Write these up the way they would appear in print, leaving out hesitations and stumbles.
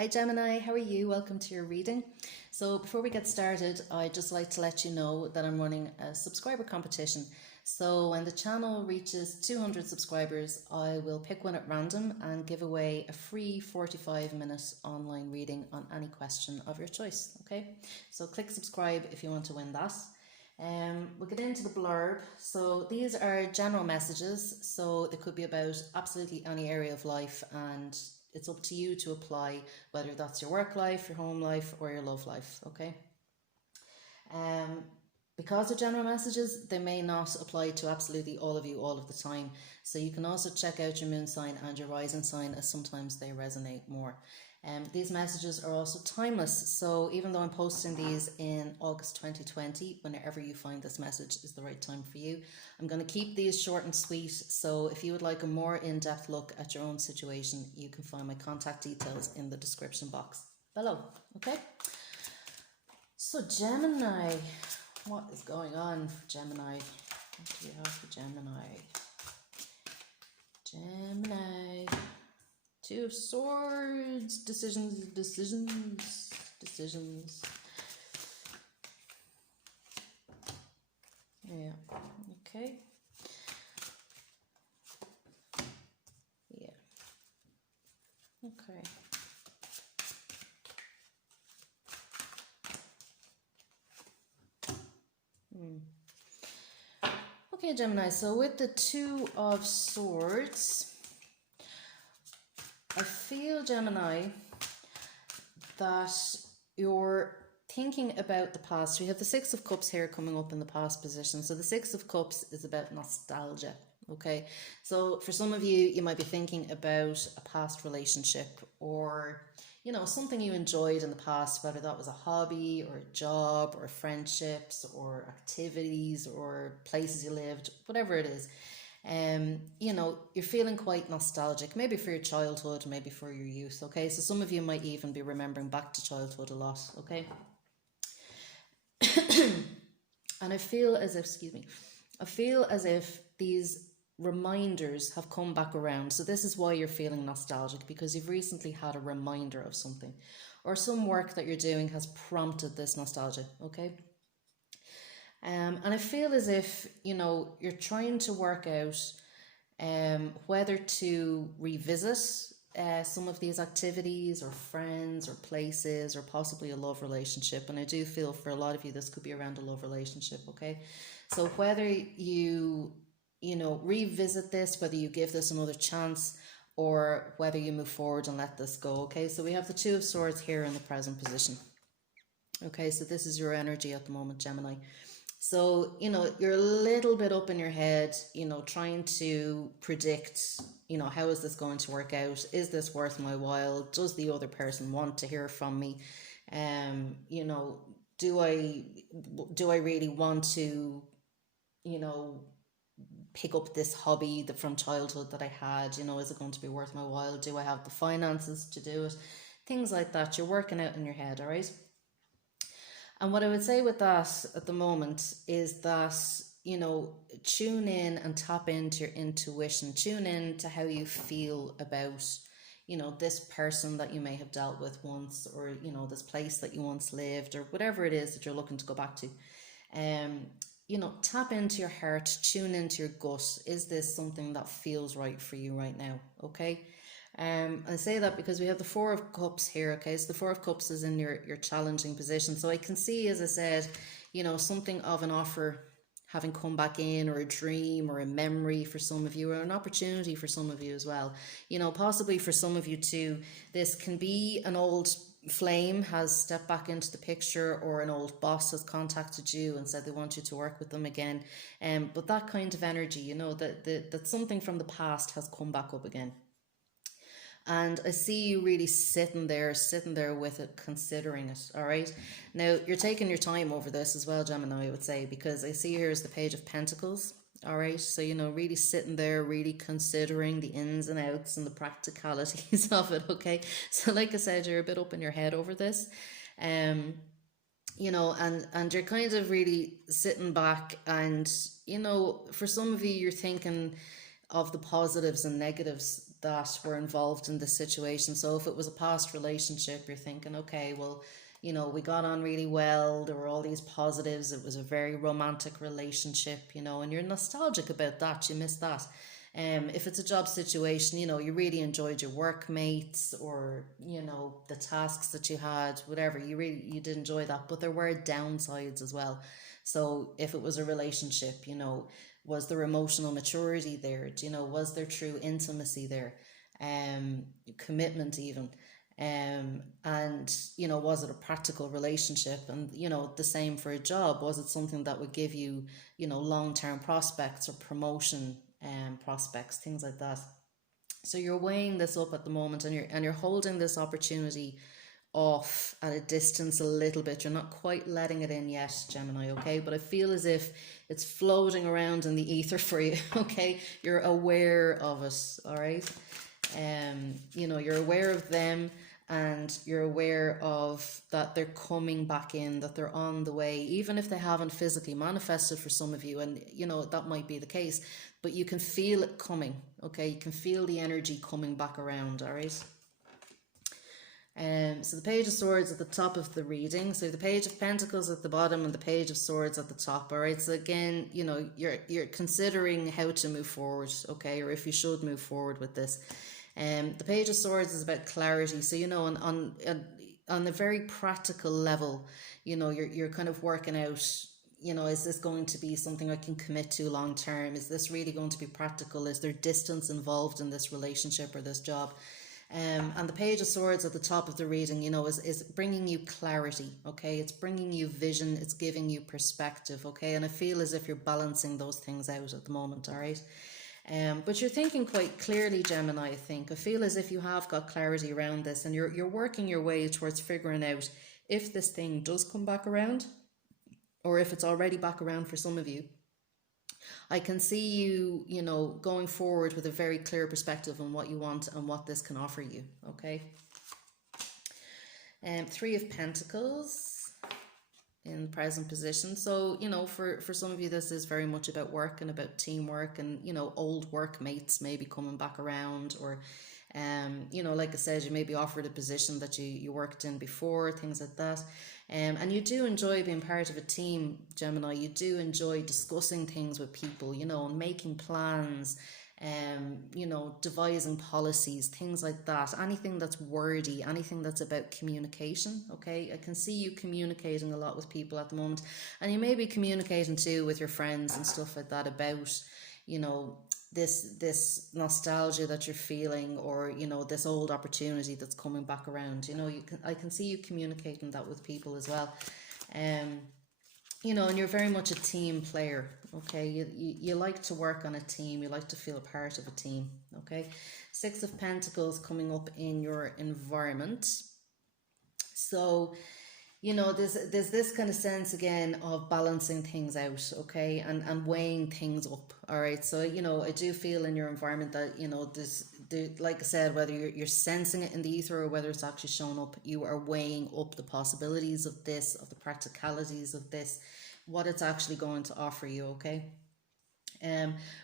Hi Gemini, how are you? Welcome to your reading. So before we get started, I'd just like to let you know that I'm running a subscriber competition. So when the channel reaches 200 subscribers, I will pick one at random and give away a free 45-minute online reading on any question of your choice, okay? So click subscribe if you want to win that. We'll get into the blurb. So these are general messages, so they could be about absolutely any area of life, and it's up to you to apply whether that's your work life, your home life, or your love life, okay? Because they're general messages, they may not apply to absolutely all of you all of the time. So you can also check out your moon sign and your rising sign, as sometimes they resonate more. These messages are also timeless. So even though I'm posting these in August 2020, whenever you find this message is the right time for you, I'm going to keep these short and sweet. So if you would like a more in-depth look at your own situation, you can find my contact details in the description box below. Okay? So Gemini, what is going on for Gemini? What do we have for Gemini? Gemini. Two of Swords. Decisions. Yeah. Okay. Yeah. Okay. Okay, Gemini, so with the Two of Swords, I feel, Gemini, that you're thinking about the past. We have the Six of Cups here coming up in the past position. So the Six of Cups is about nostalgia, okay? So for some of you, you might be thinking about a past relationship, or something you enjoyed in the past, whether that was a hobby or a job or friendships or activities or places you lived, whatever it is. You're feeling quite nostalgic, maybe for your childhood, maybe for your youth, okay? So some of you might even be remembering back to childhood a lot, okay? And I feel as if these reminders have come back around. So this is why you're feeling nostalgic, because you've recently had a reminder of something, or some work that you're doing has prompted this nostalgia, okay? And I feel as if, you're trying to work out whether to revisit some of these activities or friends or places or possibly a love relationship. And I do feel for a lot of you, this could be around a love relationship, okay? So whether you revisit this, whether you give this another chance, or whether you move forward and let this go, okay? So we have the Two of Swords here in the present position. Okay, so this is your energy at the moment, Gemini. So, you're a little bit up in your head, trying to predict, how is this going to work out? Is this worth my while? Does the other person want to hear from me? Do I really want to, pick up this hobby from childhood that I had? Is it going to be worth my while? Do I have the finances to do it? Things like that. You're working out in your head, all right? And what I would say with that at the moment is that, tune in and tap into your intuition. Tune in to how you feel about, this person that you may have dealt with once, or, this place that you once lived, or whatever it is that you're looking to go back to. Tap into your heart, tune into your gut. Is this something that feels right for you right now? Okay. I say that because we have the Four of Cups here, okay? So the Four of Cups is in your challenging position. So I can see, as I said, something of an offer having come back in, or a dream, or a memory for some of you, or an opportunity for some of you as well. Possibly for some of you too, this can be an old flame has stepped back into the picture, or an old boss has contacted you and said they want you to work with them again. But that kind of energy, that something from the past has come back up again. And I see you really sitting there with it, considering it, all right? Now, you're taking your time over this as well, Gemini, I would say, because I see here is the Page of Pentacles, all right? So, really sitting there, really considering the ins and outs and the practicalities of it, okay? So, like I said, you're a bit up in your head over this. And you're kind of really sitting back, and, for some of you, you're thinking of the positives and negatives that were involved in this situation. So if it was a past relationship, you're thinking, okay, well, we got on really well. There were all these positives. It was a very romantic relationship, and you're nostalgic about that. You miss that. If it's a job situation, you really enjoyed your workmates, or, the tasks that you had, whatever, you did enjoy that, but there were downsides as well. So if it was a relationship, was there emotional maturity there? Was there true intimacy there? Commitment even. And was it a practical relationship? And the same for a job. Was it something that would give you long-term prospects or promotion prospects, things like that? So you're weighing this up at the moment, and you're holding this opportunity off at a distance a little bit. You're not quite letting it in yet, Gemini, okay? But I feel as if it's floating around in the ether for you, okay? You're aware of it, all right? You're aware of them, and you're aware of that they're coming back in, that they're on the way, even if they haven't physically manifested for some of you, and that might be the case, but you can feel it coming, okay? You can feel the energy coming back around, all right? So the Page of Swords at the top of the reading, so the Page of Pentacles at the bottom and the Page of Swords at the top, all right? So again, you're considering how to move forward, okay, or if you should move forward with this. The Page of Swords is about clarity. So, on the very practical level, you're kind of working out, is this going to be something I can commit to long term? Is this really going to be practical? Is there distance involved in this relationship or this job? And the Page of Swords at the top of the reading, is bringing you clarity, okay? It's bringing you vision, it's giving you perspective, okay? And I feel as if you're balancing those things out at the moment, all right? But you're thinking quite clearly, Gemini, I think. I feel as if you have got clarity around this, and you're working your way towards figuring out if this thing does come back around, or if it's already back around for some of you. I can see you, going forward with a very clear perspective on what you want and what this can offer you, okay? Three of Pentacles in the present position. So, for some of you, this is very much about work and about teamwork, and, old workmates may be coming back around, or, like I said, you may be offered a position that you worked in before, things like that. And you do enjoy being part of a team, Gemini. You do enjoy discussing things with people, and making plans, devising policies, things like that. Anything that's wordy, anything that's about communication, okay? I can see you communicating a lot with people at the moment. And you may be communicating too with your friends and stuff like that about, this nostalgia that you're feeling, or this old opportunity that's coming back around. I can see you communicating that with people as well. And you're very much a team player, okay? You like to work on a team, you like to feel a part of a team, okay? Six of Pentacles coming up in your environment. So there's this kind of sense again of balancing things out, okay, and weighing things up, all right? So, I do feel in your environment that, like I said, whether you're sensing it in the ether or whether it's actually showing up, you are weighing up the possibilities of this, of the practicalities of this, what it's actually going to offer you, okay?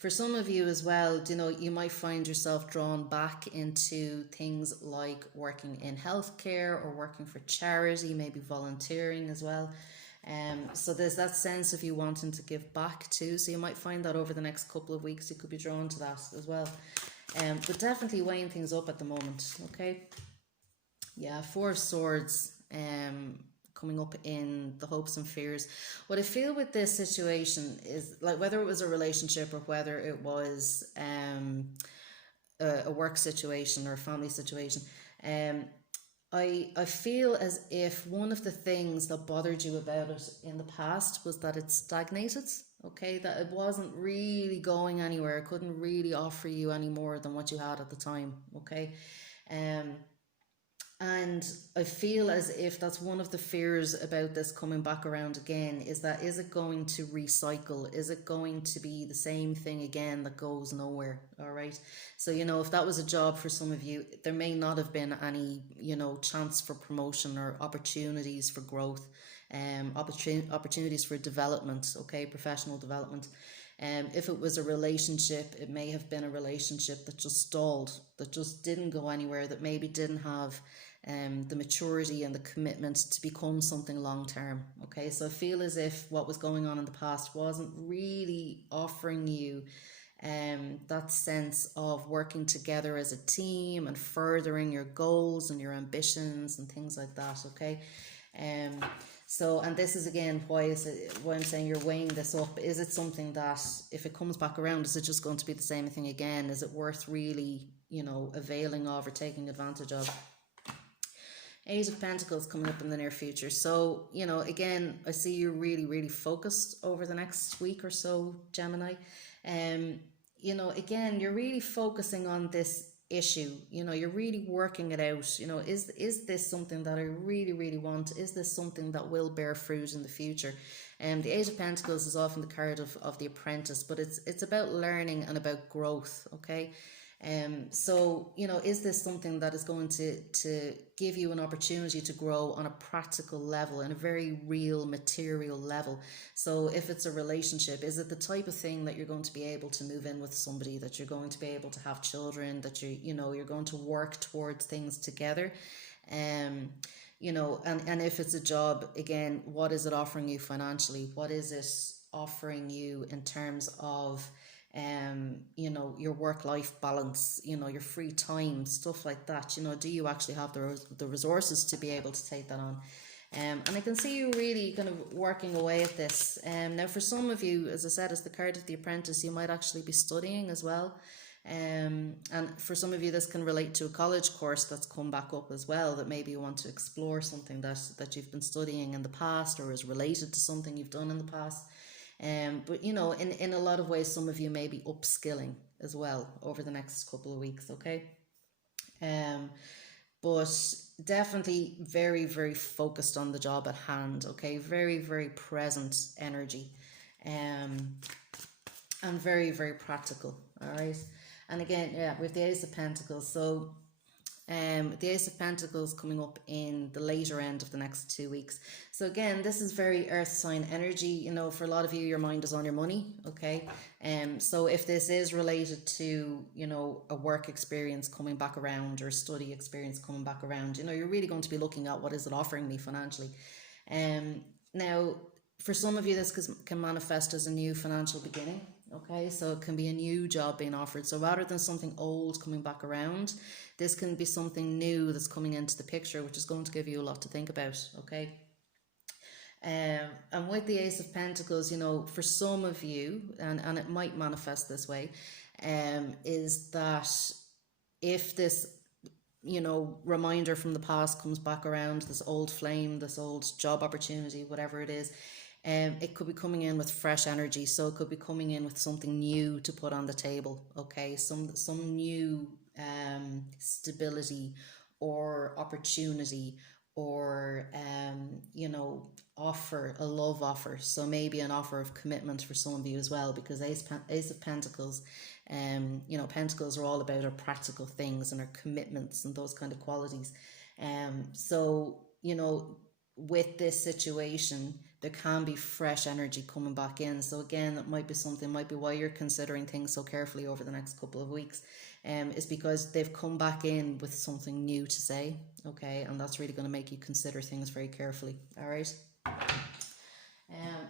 For some of you as well, you might find yourself drawn back into things like working in healthcare or working for charity, maybe volunteering as well. So there's that sense of you wanting to give back too. So you might find that over the next couple of weeks, you could be drawn to that as well. But definitely weighing things up at the moment, okay? Yeah, Four of Swords, coming up in the hopes and fears. What I feel with this situation is, like, whether it was a relationship or whether it was a work situation or a family situation, I feel as if one of the things that bothered you about it in the past was that it stagnated, okay, that it wasn't really going anywhere. It couldn't really offer you any more than what you had at the time, okay? And I feel as if that's one of the fears about this coming back around again, is it going to recycle? Is it going to be the same thing again that goes nowhere? All right. So, if that was a job for some of you, there may not have been any, chance for promotion or opportunities for growth, opportunities for development, okay, professional development. If it was a relationship, it may have been a relationship that just stalled, that just didn't go anywhere, that maybe didn't have the maturity and the commitment to become something long term. Okay, so I feel as if what was going on in the past wasn't really offering you that sense of working together as a team and furthering your goals and your ambitions and things like that. Okay, so, and this is again why I'm saying you're weighing this up. Is it something that, if it comes back around, is it just going to be the same thing again? Is it worth really, availing of or taking advantage of? Eight of Pentacles coming up in the near future. So, again, I see you're really, really focused over the next week or so, Gemini. Again, you're really focusing on this issue. You're really working it out. Is this something that I really, really want? Is this something that will bear fruit in the future? The Eight of Pentacles is often the card of the apprentice, but it's about learning and about growth. Okay. So, is this something that is going to give you an opportunity to grow on a practical level, in a very real material level? So if it's a relationship, is it the type of thing that you're going to be able to move in with somebody, that you're going to be able to have children, that you're going to work towards things together? And if it's a job, again, what is it offering you financially? What is it offering you in terms of your work-life balance, your free time, stuff like that? Do you actually have the resources to be able to take that on? And I can see you really kind of working away at this. Now, for some of you, as I said, as the card of the apprentice, you might actually be studying as well. And for some of you, this can relate to a college course that's come back up as well, that maybe you want to explore something that you've been studying in the past, or is related to something you've done in the past. But in a lot of ways, some of you may be upskilling as well over the next couple of weeks. Okay. But definitely very, very focused on the job at hand. Okay. Very, very present energy, and very, very practical. All right. And again, with the Ace of Pentacles. So the Ace of Pentacles coming up in the later end of the next 2 weeks. So again, this is very earth sign energy. For a lot of you, your mind is on your money. Okay. So if this is related to, a work experience coming back around, or a study experience coming back around, you're really going to be looking at, what is it offering me financially? Now, for some of you, this can manifest as a new financial beginning. Okay, so it can be a new job being offered. So rather than something old coming back around, this can be something new that's coming into the picture, which is going to give you a lot to think about. Okay. And with the Ace of Pentacles, for some of you, and it might manifest this way, is that if this, reminder from the past comes back around, this old flame, this old job opportunity, whatever it is, it could be coming in with fresh energy. So it could be coming in with something new to put on the table. Okay, some new stability or opportunity, or offer, a love offer. So maybe an offer of commitment for some of you as well, because Ace of Pentacles, Pentacles are all about our practical things and our commitments and those kind of qualities. So with this situation, there can be fresh energy coming back in. So again, that might be why you're considering things so carefully over the next couple of weeks, is because they've come back in with something new to say. Okay, and that's really going to make you consider things very carefully. All right.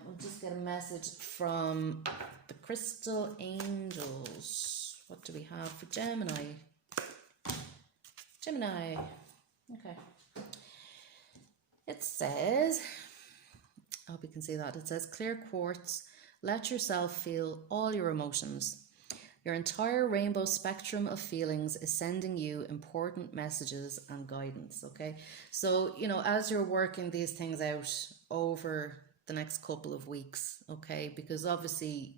We'll just get a message from the Crystal Angels. What do we have for Gemini? Gemini. Okay. It says, I hope you can see that. It says, clear quartz, let yourself feel all your emotions. Your entire rainbow spectrum of feelings is sending you important messages and guidance. Okay. So, as you're working these things out over the next couple of weeks, okay, because obviously,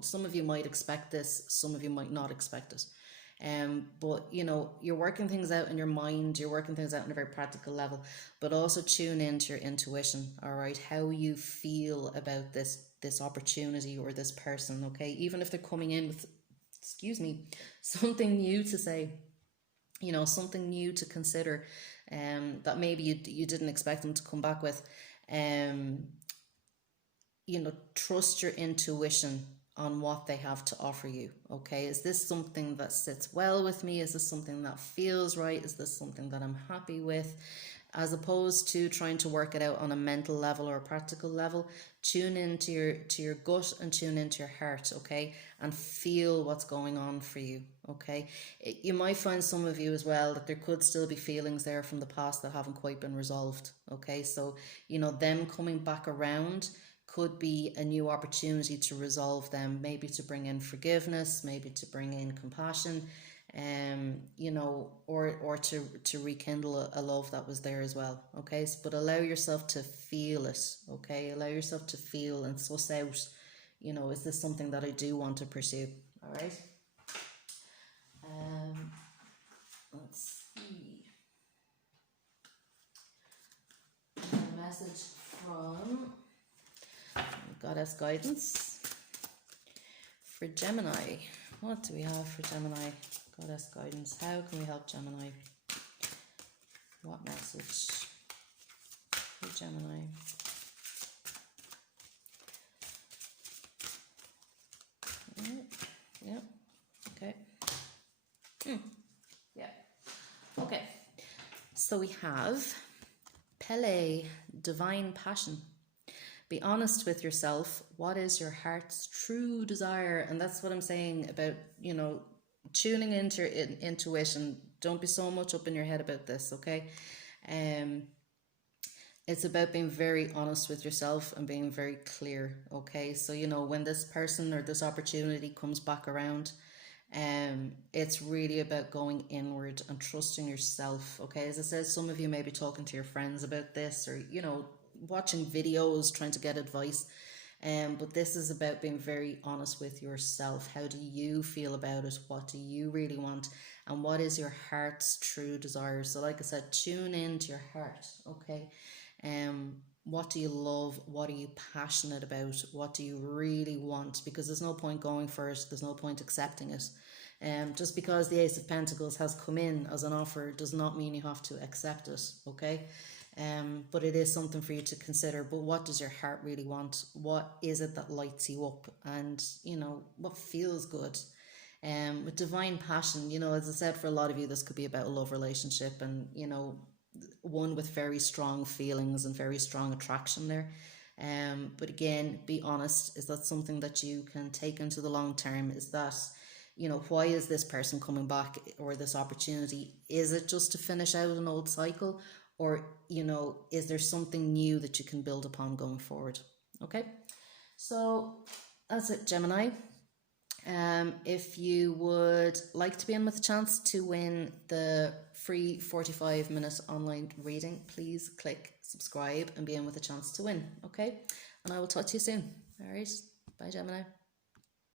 some of you might expect this, some of you might not expect it. But you're working things out in your mind, you're working things out on a very practical level, but also tune into your intuition. All right, how you feel about this opportunity or this person. Okay, even if they're coming in with, something new to say, something new to consider, that maybe you didn't expect them to come back with. Trust your intuition. on what they have to offer you. Okay, is this something that sits well with me? Is this something that feels right? Is this something that I'm happy with? As opposed to trying to work it out on a mental level or a practical level, tune into your gut and tune into your heart, okay, and feel what's going on for you. Okay, you might find, some of you as well, that there could still be feelings there from the past that haven't quite been resolved. Okay, so them coming back around could be a new opportunity to resolve them, maybe to bring in forgiveness, maybe to bring in compassion, or to rekindle a love that was there as well. Okay, but allow yourself to feel it. Okay, allow yourself to feel and suss out, is this something that I do want to pursue? All right. Let's see. A message from Goddess Guidance for Gemini. What do we have for Gemini? Goddess Guidance. How can we help Gemini? What message for Gemini? Yeah. Okay. Yeah. Okay. So we have Pele, Divine Passion. Be honest with yourself. What is your heart's true desire? And that's what I'm saying about, tuning into your intuition. Don't be so much up in your head about this, okay? It's about being very honest with yourself and being very clear, okay? So, when this person or this opportunity comes back around, it's really about going inward and trusting yourself, okay? As I said, some of you may be talking to your friends about this, or, watching videos, trying to get advice. But this is about being very honest with yourself. How do you feel about it? What do you really want? And what is your heart's true desire? So like I said, tune into your heart, okay? What do you love? What are you passionate about? What do you really want? Because there's no point going for it. There's no point accepting it. Just because the Ace of Pentacles has come in as an offer does not mean you have to accept it, okay? But it is something for you to consider. But what does your heart really want? What is it that lights you up? And, what feels good? With Divine Passion, as I said, for a lot of you, this could be about a love relationship and, one with very strong feelings and very strong attraction there. But again, be honest. Is that something that you can take into the long term? Is that, why is this person coming back, or this opportunity? Is it just to finish out an old cycle? Or, is there something new that you can build upon going forward? Okay, so that's it, Gemini. If you would like to be in with a chance to win the free 45-minute online reading, please click subscribe and be in with a chance to win. Okay, and I will talk to you soon. All right, bye, Gemini.